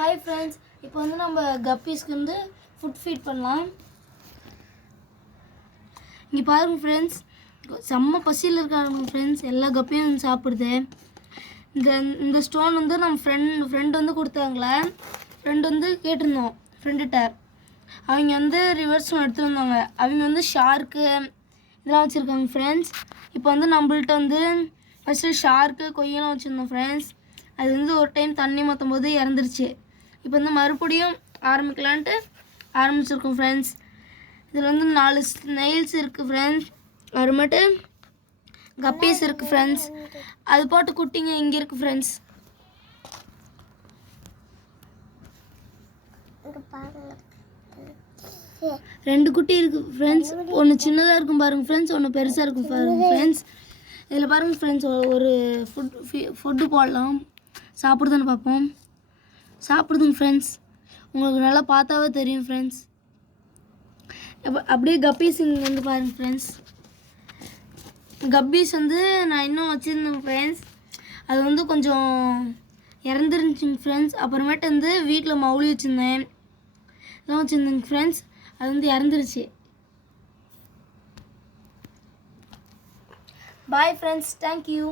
Hi friends, இப்போ வந்து நம்ம கப்பீஸ்க்கு வந்து ஃபுட் ஃபீட் பண்ணலாம். இங்கே பாருங்க ஃப்ரெண்ட்ஸ், செம்ம பசியில் இருக்காங்க ஃப்ரெண்ட்ஸ். எல்லா கப்பியும் வந்து சாப்பிடுது. இந்த ஸ்டோன் வந்து நம்ம ஃப்ரெண்ட் வந்து கொடுத்தாங்களே. ஃப்ரெண்ட் வந்து கேட்டிருந்தோம் ஃப்ரெண்டுகிட்ட. அவங்க வந்து ரிவர்ஸ் எடுத்துகிட்டு வந்தாங்க. அவங்க வந்து ஷார்க்கு இதெல்லாம் வச்சுருக்காங்க ஃப்ரெண்ட்ஸ். இப்போ வந்து நம்மள்ட்ட வந்து ஃபஸ்ட்டு ஷார்க்கு கொய்யெல்லாம் வச்சுருந்தோம் ஃப்ரெண்ட்ஸ். அது வந்து ஒரு டைம் தண்ணி மாற்றும் போது இறந்துருச்சு. இப்போ வந்து மறுபடியும் ஆரம்பிக்கலான்ட்டு ஆரம்பிச்சிருக்கோம் ஃப்ரெண்ட்ஸ். இதில் வந்து 4 ஸ்னெயில்ஸ் இருக்குது ஃப்ரெண்ட்ஸ். அப்புறமேட்டு கப்பீஸ் இருக்குது ஃப்ரெண்ட்ஸ். அது போட்டு குட்டிங்க இங்கே இருக்குது ஃப்ரெண்ட்ஸ். ரெண்டு குட்டி இருக்குது ஃப்ரெண்ட்ஸ். ஒன்று சின்னதாக இருக்கும் பாருங்கள் ஃப்ரெண்ட்ஸ், ஒன்று பெருசாக இருக்கும் பாருங்கள் ஃப்ரெண்ட்ஸ். இதில் பாருங்கள் ஃப்ரெண்ட்ஸ், ஒரு ஃபுட்டு போடலாம். சாப்பிடுதுன்னு பார்ப்போம். சாப்பிடுதுங்க ஃப்ரெண்ட்ஸ். உங்களுக்கு நல்லா பார்த்தாவே தெரியும் ஃப்ரெண்ட்ஸ். அப்படியே கப்பீஸ் இங்கே வந்து பாருங்கள் ஃப்ரெண்ட்ஸ். கப்பீஸ் வந்து நான் இன்னும் வச்சுருந்தேன் ஃப்ரெண்ட்ஸ். அது வந்து கொஞ்சம் இறந்துருந்துச்சிங்க ஃப்ரெண்ட்ஸ். அப்புறமேட்டு வந்து வீட்டில் மவுளி வச்சுருந்தேன், இதெல்லாம் வச்சுருந்தேங்க ஃப்ரெண்ட்ஸ். அது வந்து இறந்துருச்சு. Bye friends, thank you.